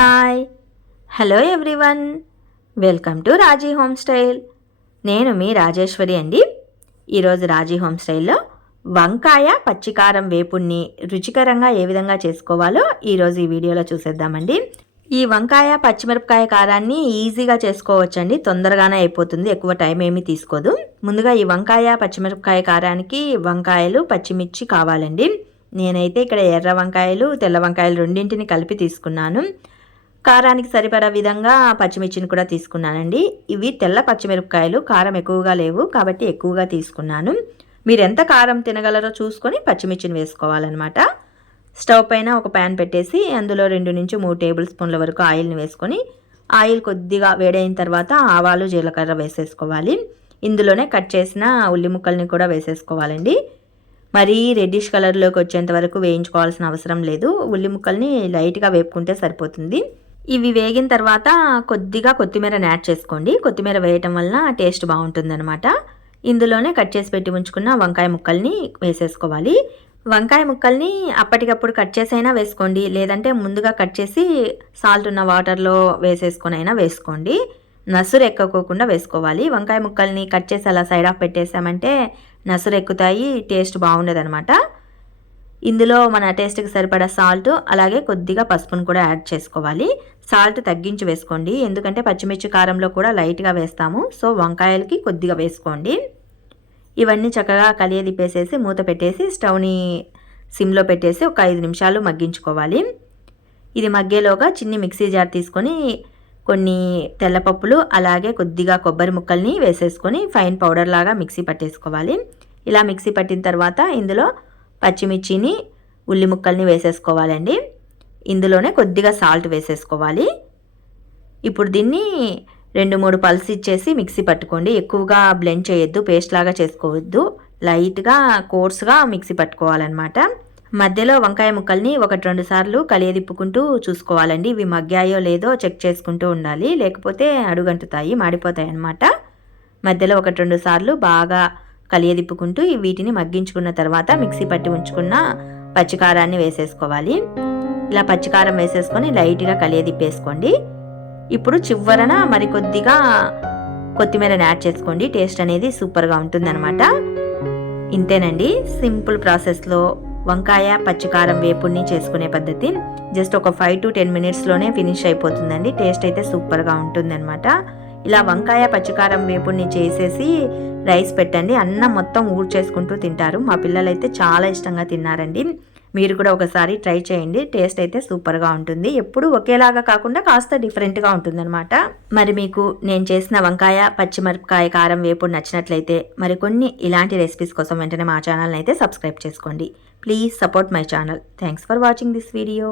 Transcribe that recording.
Hi. Hello everyone. Welcome to Raji home style. నేను మీ రాజేశ్వరి అండి. ఈరోజు రాజీ హోమ్ స్టైల్లో వంకాయ పచ్చికారం వేపుణ్ణి రుచికరంగా ఏ విధంగా చేసుకోవాలో ఈరోజు ఈ వీడియోలో చూసేద్దామండి. ఈ వంకాయ పచ్చిమిరపకాయ కారాన్ని ఈజీగా చేసుకోవచ్చండి. తొందరగానే అయిపోతుంది. ఎక్కువ టైం ఏమీ తీసుకోదు. ముందుగా ఈ వంకాయ పచ్చిమిరపకాయ కారానికి వంకాయలు పచ్చిమిర్చి కావాలండి. నేనైతే ఇక్కడ ఎర్ర వంకాయలు తెల్ల వంకాయలు రెండింటిని కలిపి తీసుకున్నాను. కారానికి సరిపడా విధంగా పచ్చిమిర్చిని కూడా తీసుకున్నానండి. ఇవి తెల్ల పచ్చిమిరపకాయలు కారం ఎక్కువగా లేవు కాబట్టి ఎక్కువగా తీసుకున్నాను. మీరు ఎంత కారం తినగలరో చూసుకొని పచ్చిమిర్చిని వేసుకోవాలన్నమాట. స్టవ్ పైన ఒక ప్యాన్ పెట్టేసి అందులో రెండు నుంచి మూడు టేబుల్ స్పూన్ల వరకు ఆయిల్ని వేసుకొని ఆయిల్ కొద్దిగా వేడైన తర్వాత ఆవాలు జీలకర్ర వేసేసుకోవాలి. ఇందులోనే కట్ చేసిన ఉల్లి ముక్కల్ని కూడా వేసేసుకోవాలండి. మరీ రెడ్డిష్ కలర్లోకి వచ్చేంత వరకు వేయించుకోవాల్సిన అవసరం లేదు. ఉల్లి ముక్కల్ని లైట్గా వేపుకుంటే సరిపోతుంది. ఇవి వేగిన తర్వాత కొద్దిగా కొత్తిమీరని యాడ్ చేసుకోండి. కొత్తిమీర వేయటం వలన టేస్ట్ బాగుంటుందన్నమాట. ఇందులోనే కట్ చేసి పెట్టి ఉంచుకున్న వంకాయ ముక్కల్ని వేసేసుకోవాలి. వంకాయ ముక్కల్ని అప్పటికప్పుడు కట్ చేసైనా వేసుకోండి. లేదంటే ముందుగా కట్ చేసి సాల్ట్ ఉన్న వాటర్లో వేసేసుకొని అయినా వేసుకోండి. నసురు ఎక్కకోకుండా వేసుకోవాలి. వంకాయ ముక్కల్ని కట్ చేసి అలా సైడ్ ఆఫ్ పెట్టేసామంటే నసురు ఎక్కుతాయి టేస్ట్ బాగుండదు అనమాట ఇందులో మన టేస్ట్కి సరిపడా సాల్ట్ అలాగే కొద్దిగా పసుపును కూడా యాడ్ చేసుకోవాలి. సాల్ట్ తగ్గించి వేసుకోండి. ఎందుకంటే పచ్చిమిర్చి కారంలో కూడా లైట్గా వేస్తాము. సో వంకాయలకి కొద్దిగా వేసుకోండి. ఇవన్నీ చక్కగా కలియదిప్పేసేసి మూత పెట్టేసి స్టవ్ని సిమ్లో పెట్టేసి ఒక ఐదు నిమిషాలు మగ్గించుకోవాలి. ఇది మగ్గేలోగా చిన్ని మిక్సీ జార్ తీసుకొని కొన్ని తెల్లపప్పులు అలాగే కొద్దిగా కొబ్బరి ముక్కల్ని వేసేసుకొని ఫైన్ పౌడర్ లాగా మిక్సీ పట్టేసుకోవాలి. ఇలా మిక్సీ పట్టిన తర్వాత ఇందులో పచ్చిమిర్చిని ఉల్లి ముక్కల్ని వేసేసుకోవాలండి. ఇందులోనే కొద్దిగా సాల్ట్ వేసేసుకోవాలి. ఇప్పుడు దీన్ని రెండు మూడు పల్స్ ఇచ్చేసి మిక్సీ పట్టుకోండి. ఎక్కువగా బ్లెండ్ చేయొద్దు పేస్ట్ లాగా చేసుకోవద్దు. లైట్గా కోర్స్గా మిక్సీ పట్టుకోవాలన్నమాట. మధ్యలో వంకాయ ముక్కల్ని ఒకటి రెండు సార్లు కలియదిప్పుకుంటూ చూసుకోవాలండి. ఇవి మగ్గాయో లేదో చెక్ చేసుకుంటూ ఉండాలి. లేకపోతే అడుగంటుతాయి మాడిపోతాయి అన్నమాట మధ్యలో ఒకటి రెండు సార్లు బాగా కలియదిప్పుకుంటూ వీటిని మగ్గించుకున్న తర్వాత మిక్సీ పట్టి ఉంచుకున్న పచ్చికారాన్ని వేసేసుకోవాలి. ఇలా పచ్చికారం వేసేసుకొని లైట్గా కలియదిప్పేసుకోండి. ఇప్పుడు చివరన మరికొద్దిగా కొత్తిమీరని యాడ్ చేసుకోండి. టేస్ట్ అనేది సూపర్గా ఉంటుందన్నమాట. ఇంతేనండి. సింపుల్ ప్రాసెస్లో వంకాయ పచ్చికారం వేపుడిని చేసుకునే పద్ధతి. జస్ట్ ఒక ఫైవ్ టు టెన్ మినిట్స్లోనే ఫినిష్ అయిపోతుందండి. టేస్ట్ అయితే సూపర్గా ఉంటుందన్నమాట. ఇలా వంకాయ పచ్చికారం వేపుడిని చేసేసి రైస్ పెట్టండి. అన్నం మొత్తం ఊడ్చేసుకుంటూ తింటారు. మా పిల్లలైతే చాలా ఇష్టంగా తిన్నారండి. మీరు కూడా ఒకసారి ట్రై చేయండి. టేస్ట్ అయితే సూపర్గా ఉంటుంది. ఎప్పుడు ఒకేలాగా కాకుండా కాస్త డిఫరెంట్గా ఉంటుందన్నమాట. మరి మీకు నేను చేసిన వంకాయ పచ్చిమిరపకాయ కారం వేపుడు నచ్చినట్లయితే మరి కొన్ని ఇలాంటి రెసిపీస్ కోసం వెంటనే మా ఛానల్ని అయితే సబ్స్క్రైబ్ చేసుకోండి. Please support my channel. Thanks for watching this video.